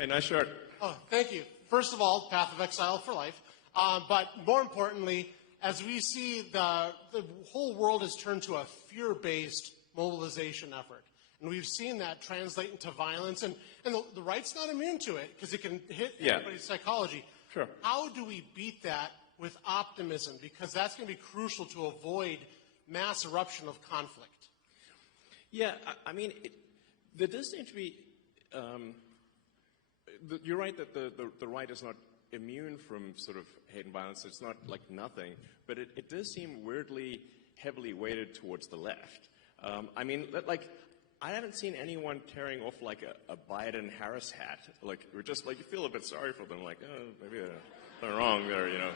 Hey, nice shirt. Oh, thank you. First of all, path of exile for life. But more importantly, as we see the whole world has turned to a fear-based mobilization effort. And we've seen that translate into violence. And the right's not immune to it because it can hit everybody's psychology. Sure. How do we beat that with optimism? Because that's going to be crucial to avoid mass eruption of conflict. Yeah, I mean, there does seem to be, you're right that the right is not immune from sort of hate and violence. It's not like nothing, but it does seem weirdly heavily weighted towards the left. I mean, like, I haven't seen anyone tearing off like a Biden-Harris hat. Like, we're just like, you feel a bit sorry for them, like, oh, maybe they're wrong there, you know.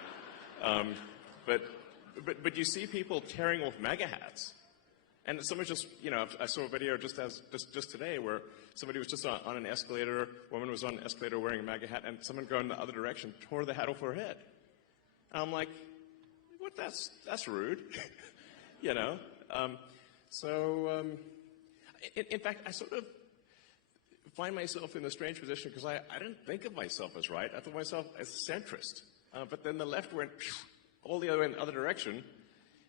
But you see people tearing off MAGA hats. And someone just, you know, I saw a video just today where somebody was just on an escalator, a woman was on an escalator wearing a MAGA hat, and someone going the other direction tore the hat off her head. And I'm like, what? That's rude, you know. In fact, I sort of find myself in a strange position because I didn't think of myself as right. I thought of myself as centrist. But then the left went all the other in the other direction,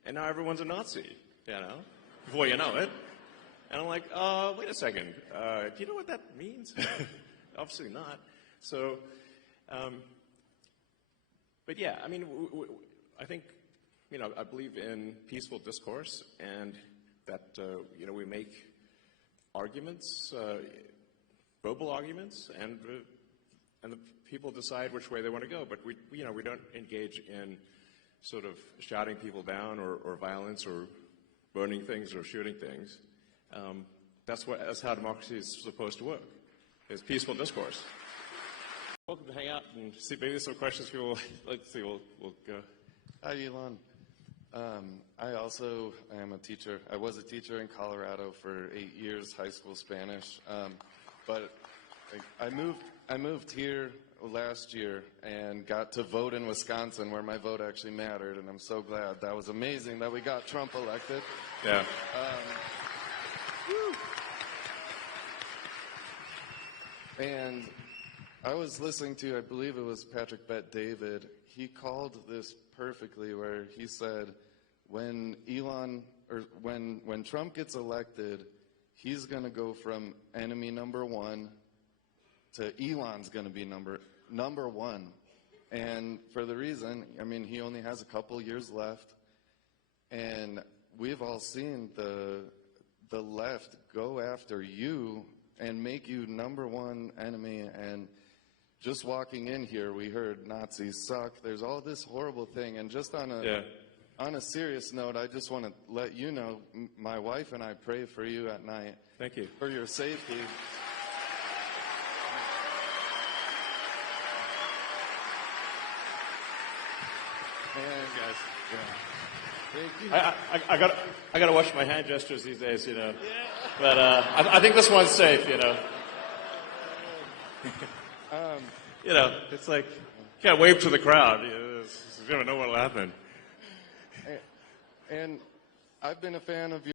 and now everyone's a Nazi, you know. Before you know it. And I'm like, wait a second, do you know what that means? Obviously not. So, but yeah, I mean, I think, you know, I believe in peaceful discourse and that, you know, we make arguments, verbal arguments, and the people decide which way they want to go. But we don't engage in sort of shouting people down or violence or burning things or shooting things. That's how democracy is supposed to work. It's peaceful discourse. Welcome to hang out and see maybe some questions people let's see. We'll go. Hi, Elon. I also am a teacher. I was a teacher in Colorado for 8 years, high school Spanish. But I moved here last year and got to vote in Wisconsin, where my vote actually mattered, and I'm so glad. That was amazing that we got Trump elected. Yeah. And I was listening to, I believe it was Patrick Bet-David. He called this perfectly, where he said, when Trump gets elected, he's going to go from enemy number one to Elon's going to be number one. And for the reason, I mean, he only has a couple years left, and we've all seen the left go after you and make you number one enemy. And just walking in here, we heard Nazis suck. There's all this horrible thing. And just on a serious note, I just want to let you know, my wife and I pray for you at night. Thank you. For your safety. And guys. Yeah. Thank you. I got to watch my hand gestures these days, you know. Yeah. But I think this one's safe, you know. You know, it's like you can't wave to the crowd. You never know what'll happen. And I've been a fan of your